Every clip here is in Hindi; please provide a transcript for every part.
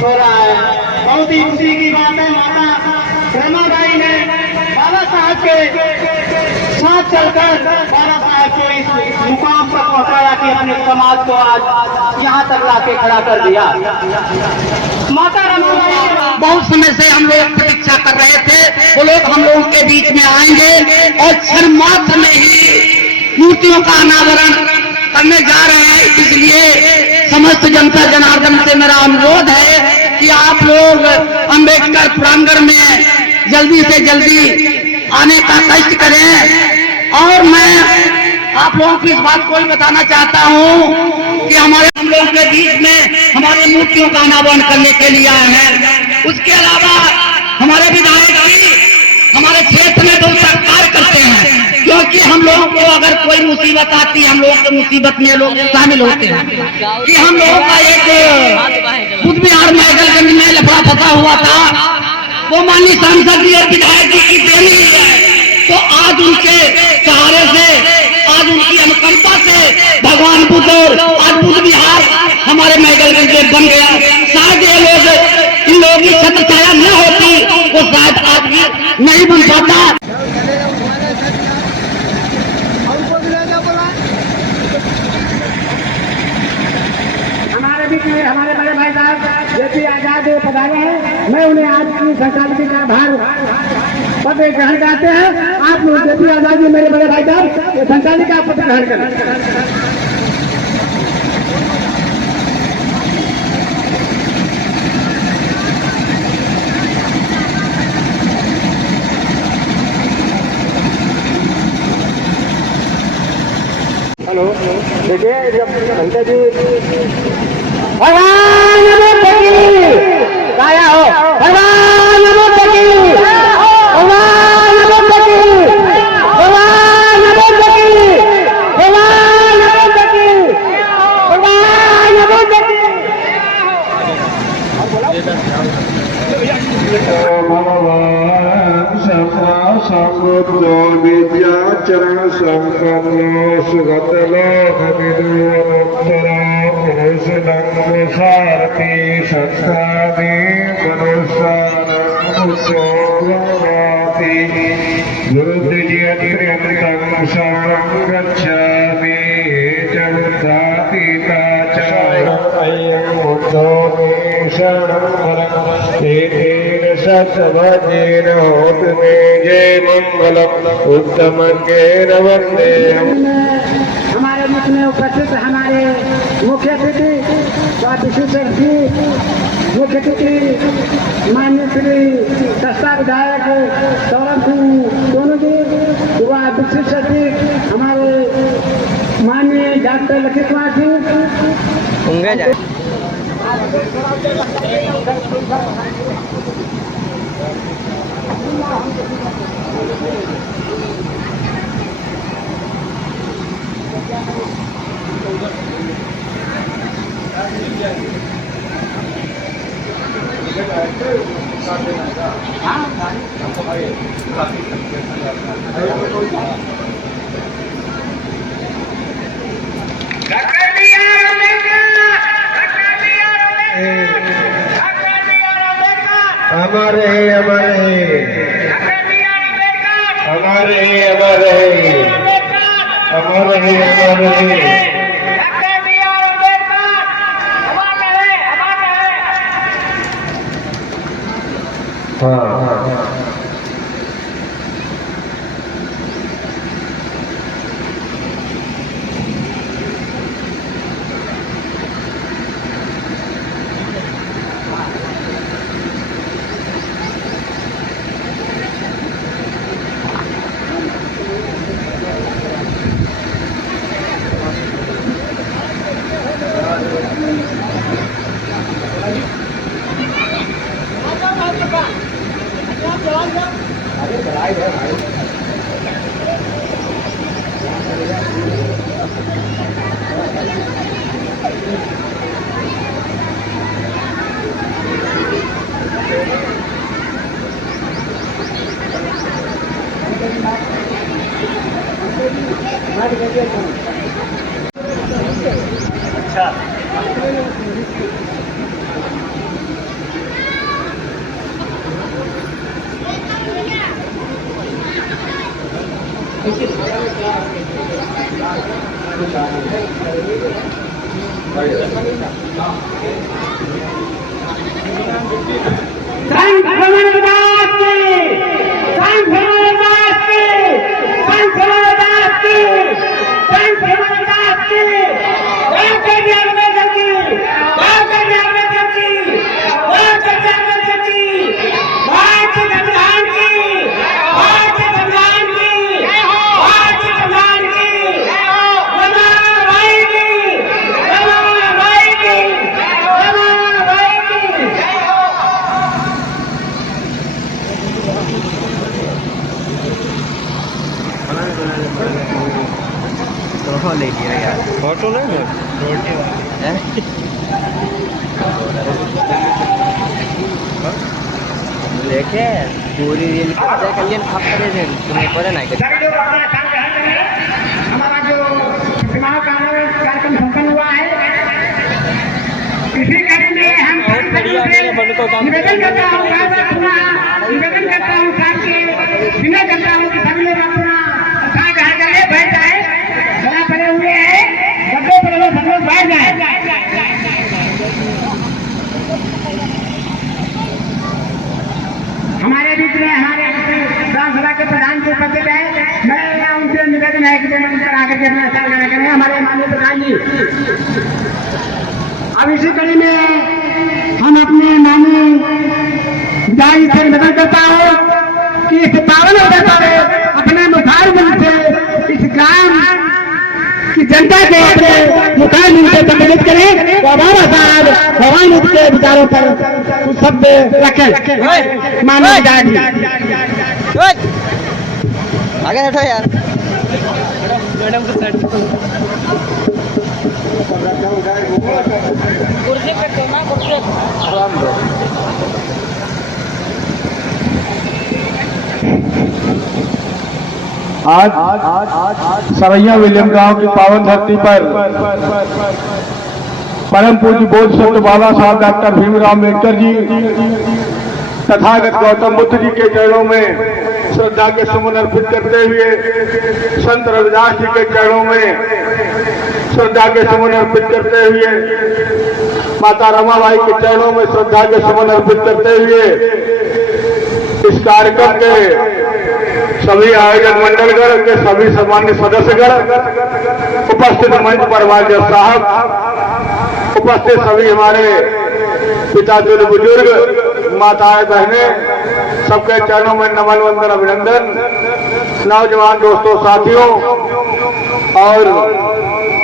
हो रहा है। बहुत ही खुशी की बात है, माता रमाबाई ने बाबा साहब के साथ चलकर बाबा साहब को इस मुकाम पर पहुंचाया कि अपने समाज को आज यहाँ तक लाके खड़ा कर दिया। माता रमाबाई बहुत समय से हम लोग प्रतीक्षा कर रहे थे, वो लोग हम लोगों के बीच में आएंगे और क्षण मात्र में ही मूर्तियों का अनावरण करने जा रहे हैं। इसलिए समस्त जनता जनार्दन से मेरा अनुरोध है कि आप लोग अंबेडकर प्रांगण में जल्दी से जल्दी आने का कष्ट करें। और मैं आप लोगों को इस बात को ही बताना चाहता हूं कि हमारे हम लोगों के बीच में हमारे मूर्तियों का अनावरण करने के लिए आए हैं। उसके अलावा हमारे विधायक जी हमारे क्षेत्र में बहुत सरकार करते हैं, क्योंकि हम लोगों को अगर कोई मुसीबत आती है, हम लोगों की मुसीबत में लोग शामिल होते हैं। कि हम लोगों का एक बुध बिहार महगलगंज में लफड़ा फंसा हुआ था, वो माननीय सांसद जी और विधायक जी की देन ही है। तो आज उनके सहारे से, आज उनकी अनुकंपा से भगवान बुद्ध और आज बुध बिहार हमारे महगलगंज में बन गया। शायद ये लोग इन लोगों की छत्र छाया न होती वो शायद आज नहीं बन पाता। हमारे बीच में हमारे बड़े भाई साहब जेपी आजाद पधारे हैं। मैं उन्हें आज की संचालित का भार पद ग्रहण कराते हैं। आप लोग जेपी आजाद जी मेरे बड़े भाई साहब संचालित का पद ग्रहण करें। हेलो, देखिए जब घंटा जी भगवान बुद्ध की काया हो, भगवान बुद्ध की, भगवान बुद्ध की, भगवान बुद्ध की, भगवान बुद्ध की, भगवान बुद्ध की। समुद्रो विद्याचरण संपन्नो सुगतलोक विदुरनोत्तरो सारथी संस्थादि मनुष्यानां भवति गुरुद्विजयत्रयं शरणं गच्छामि जगदातीता च अयं बुद्धो मे शरणं वरं सत्वजेन होतु मे जय मंगलम उत्तम केन वंदे। हमारे मुख में उपस्थित हमारे मुख्य अतिथि विशेषज्ञ जी, मुख्य अतिथि माननीय श्री सस्ता विधायक सौरभ सिंह सोनू जी, युवा विशिष्ट सचिव हमारे माननीय डॉक्टर लक्ष्मी कुमार जी। हमारे हमारे हमारे हमारे हमारे हाँ अच्छा संत रमणदास की, संत रमणदास की, संत रमणदास की, संत रमणदास की, गाँव के ज्ञान में जल्दी, गाँव के ज्ञान में जल्दी, गाँव के ज्ञान में जल्दी, भारतीय संविधान की, भारतीय संविधान की, भारतीय संविधान की, रमाबाई की, रमाबाई की, रमाबाई की। ले लिया यार फोटो ले लेके पूरी रील कल्याण खाते थे तुम्हें पता नहीं सभी लोग अपना काम ग्रहण करें। हमारा जो चुनाव कार्यक्रम संपन्न हुआ है, इसी कड़ी में हम निवेदन करता हूँ निवेदन करता हूँ विनय करता हूँ कि सभी लोग अपना स्थान ग्रहण करें, बैठ जाए। बना पड़े हुए हैं, गड्ढे पर लोग सब लोग बैठ जाए। हमारे बीच में हमारे ग्राम सभा के प्रधान जी उपस्थित है। मैं उनसे निवेदन है कि उन पर आकर के अपना स्थान ग्रहण करें। हमारे माननीय प्रधान जी, अब इसी कड़ी में हम अपने माननीय विधायक से निवेदन करता हूँ कि इस पावन अवसर पर अपने मुखार मुंह से इस ग्राम की जनता को अपने मुखार मुंह से सम्मिलित करें और बाबा साहब भगवान के विचारों पर कुछ शब्द रखें। माननीय विधायक जी, आगे हटो यार मैडम को साइड कुर्सी पे देना कुर्सी आराम दो। आज सरैया विलियम गांव की पावन धरती पर परम पूज्य बोध संत बाबा साहब डॉक्टर भीमराव अम्बेडकर जी तथागत गौतम बुद्ध जी के चरणों में श्रद्धा के सुमन अर्पित करते हुए, संत रविदास जी के चरणों में श्रद्धा के सुमन अर्पित करते हुए, माता रमाबाई के चरणों में श्रद्धा के सुमन अर्पित करते हुए इस कार्यक्रम के सभी आयोजक मंडलगण के सभी सम्मान्य सदस्यगण, उपस्थित मंच पर वाजद साहब, उपस्थित सभी हमारे पिता तुल्य बुजुर्ग, माताएं बहनें, सबके चरणों में नमन वंदन अभिनंदन। नौजवान दोस्तों साथियों और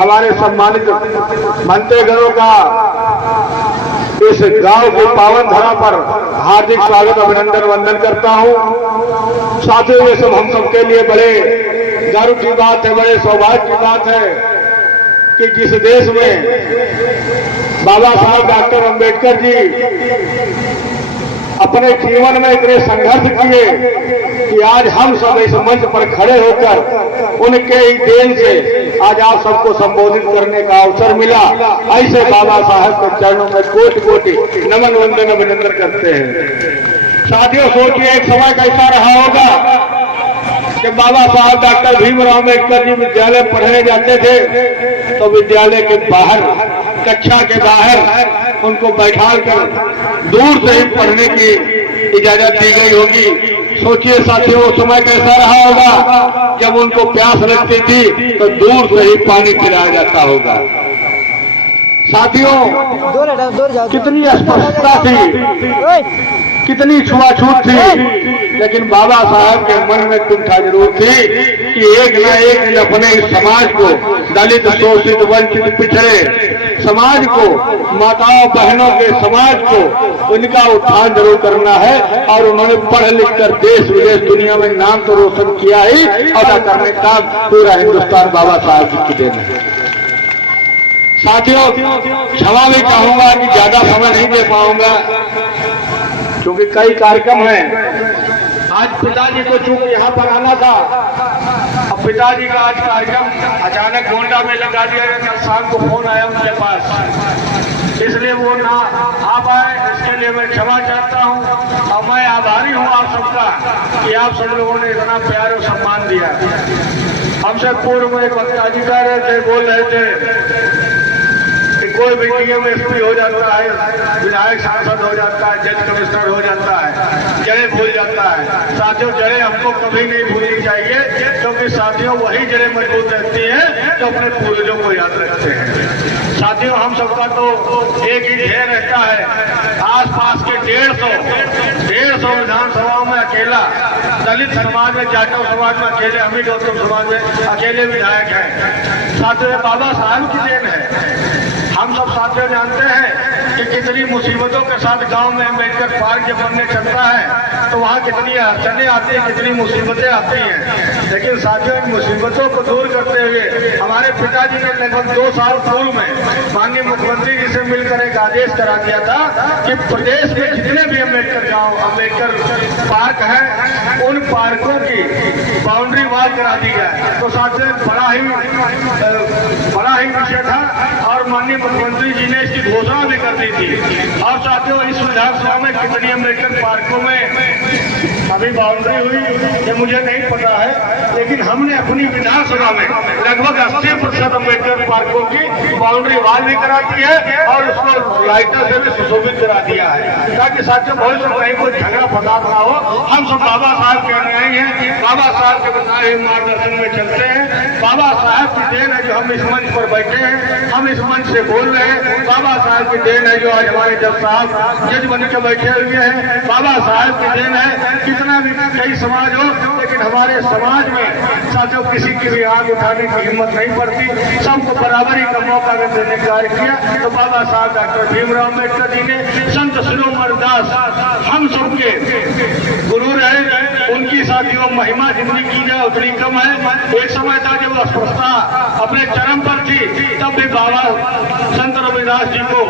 हमारे सम्मानित मंत्रीगणों का इस गांव की पावन धरा पर हार्दिक स्वागत अभिनंदन वंदन करता हूं। साथियों, ये सब हम सबके लिए बड़े गर्व की बात है, बड़े सौभाग्य की बात है कि जिस देश में बाबा साहब डॉक्टर अम्बेडकर जी अपने जीवन में इतने संघर्ष किए कि आज हम सब इस मंच पर खड़े होकर उनके ही देन से आज आप सबको संबोधित करने का अवसर मिला। ऐसे बाबा साहब के चरणों में कोटि कोटि नमन वंदन अभिनंदन करते हैं। साथियों, सोचिए एक समय कैसा रहा होगा कि बाबा साहब डॉक्टर भीमराव अम्बेडकर जी विद्यालय पढ़ने जाते थे तो विद्यालय के बाहर, कक्षा के बाहर उनको बैठाकर दूर से ही पढ़ने की इजाजत दी गई होगी। सोचिए साथियों, वो समय कैसा रहा होगा जब उनको प्यास लगती थी तो दूर से ही पानी पिलाया जाता होगा। साथियों, कितनी अस्पष्टता थी, कितनी छुआछूत थी, लेकिन बाबा साहब के मन में कुंठा जरूर थी कि एक न एक दिन अपने इस समाज को, दलित, शोषित, वंचित, पिछड़े समाज को, माताओं बहनों के समाज को उनका उत्थान जरूर करना है। और उन्होंने पढ़ लिख कर देश विदेश दुनिया में नाम तो रोशन किया ही, और करने का पूरा हिंदुस्तान बाबा साहब जी की देन है। साथियों, क्षमा भी चाहूंगा कि ज्यादा समय नहीं दे पाऊंगा क्योंकि कई कार्यक्रम हैं। आज पिताजी को चूंकि यहाँ पर आना था, अब पिताजी का आज कार्यक्रम अचानक गोंडा में लगा दिया गया। कल शाम को फोन आया उनके पास, इसलिए वो ना आ पाए। इसके लिए मैं क्षमा चाहता हूँ और मैं आभारी हूँ आप सबका कि आप सब लोगों ने इतना प्यार और सम्मान दिया। हमसे पूर्व में एक वक्ता जी कह रहे थे, बोल रहे थे कि कोई भी डीएमएसपी हो जाता है, विधायक सांसद हो जाता है, जज कमिश्नर हो जाता है, जड़ें भूल जाता है। साथियों, जड़ें हमको कभी नहीं भूलनी चाहिए, क्योंकि साथियों वही जड़ें मजबूत रहती हैं जो अपने पूर्वजों को याद रखते हैं। साथियों, हम सबका तो एक ही ध्येय रहता है, आसपास के 150 विधानसभाओं में अकेला, दलित समाज में, जाटव समाज में अकेले, हम ही गौतम समाज में अकेले विधायक हैं। साथियों, बाबा साहब की देन है। हम सब साथियों जानते हैं कि कितनी मुसीबतों के साथ गांव में अम्बेडकर पार्क जब बनने चलता है तो वहाँ कितनी अड़चने आती हैं, कितनी मुसीबतें आती हैं। लेकिन साथियों, इन मुसीबतों को दूर करते हुए हमारे पिताजी ने लगभग 2 साल पूर्व में माननीय मुख्यमंत्री जी से मिलकर एक आदेश करा दिया था कि प्रदेश में जितने भी अम्बेडकर गाँव, अम्बेडकर पार्क हैं, उन पार्कों की बाउंड्री वॉल करा दी जाए। तो साथियों, बड़ा ही विषय था और माननीय मुख्यमंत्री जी ने इसकी घोषणा भी कर दी थी। और साथियों, इस विधानसभा में कितनी अम्बेडकर पार्कों में अभी बाउंड्री हुई ये मुझे नहीं पता है, लेकिन हमने अपनी विधानसभा में लगभग 80% अम्बेडकर पार्कों की बाउंड्री वॉल भी करा दी है और उसको लाइटों से भी सुशोभित करा दिया है, ताकि साथियों भविष्य में कहीं कोई झगड़ा फसाद ना हो। हम सब बाबा साहब के अनुयायी हैं, बाबा साहब के बताए हुए मार्गदर्शन में चलते हैं। बाबा साहब की देन है जो हम इस मंच पर बैठे हैं, हम इस मंच से बोल रहे हैं। बाबा साहब की देन है जो आज हमारे जज साहब जज बन के बैठे हुए हैं। बाबा साहब की देन है, कितना भी कई समाज हो, लेकिन हमारे समाज में साथियों किसी की भी आग उठाने की हिम्मत नहीं पड़ती, सबको बराबरी का मौका देने का कार्य किया। तो बाबा साहब डॉक्टर भीमराव अम्बेडकर जी ने, संत शिरोमणि दास हम सबके गुरु रहे, उनकी साथियों महिमा जितनी की जाए उतनी कम है। एक समय था जब अस्पृश्यता अपने चरम पर थी, तब भी बाबा संत रविदास जी को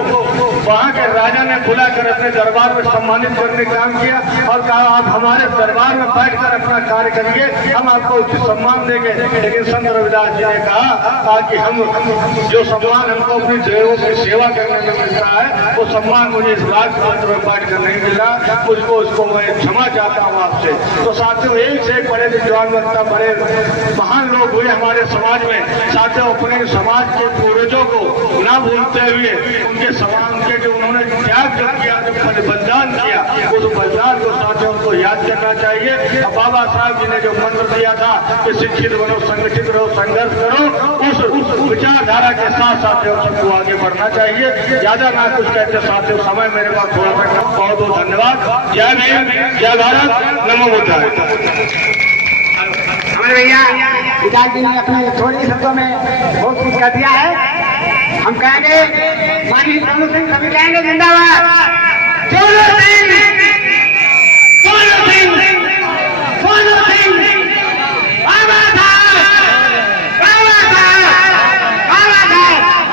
वहाँ के राजा ने बुलाकर अपने दरबार में सम्मानित करने का काम किया और कहा आप हमारे दरबार में बैठकर अपना कार्य करिए, हम आपको उचित सम्मान देंगे। लेकिन संत रविदास जी ने कहा कि हम जो सम्मान हमको अपनी देवों की सेवा करने में मिलता है वो सम्मान मुझे इस राजमंच में बैठकर नहीं मिला, मुझको उसको मैं क्षमा चाहता हूँ आपसे। तो साथियों, एक से एक बड़े विद्वान वक्ता, बड़े महान लोग हुए हमारे समाज में। साथियों, अपने समाज के पूर्वजों को ना भूलते हुए उनके समाज के जो उन्होंने त्याग जो किया, जो बलिदान किया, उस बलिदान को साथियों को याद करना चाहिए। बाबा साहब जी ने जो मंत्र दिया था कि शिक्षित बनो, संगठित रहो, संघर्ष करो, उस विचारधारा के साथ साथियों सबको आगे बढ़ना चाहिए। ज्यादा ना कुछ कहते साथियों, समय मेरे पास थोड़ा सा, बहुत बहुत धन्यवाद। जय भीम, जय भारत, नमो बुद्धाय। हमारे भैया पिताजी ने अपने थोड़े शब्दों में बहुत कुछ कर दिया है। हम कहेंगे माननीय प्रमुख सिंह सभी कहेंगे जिंदाबाद, जोरो सिंह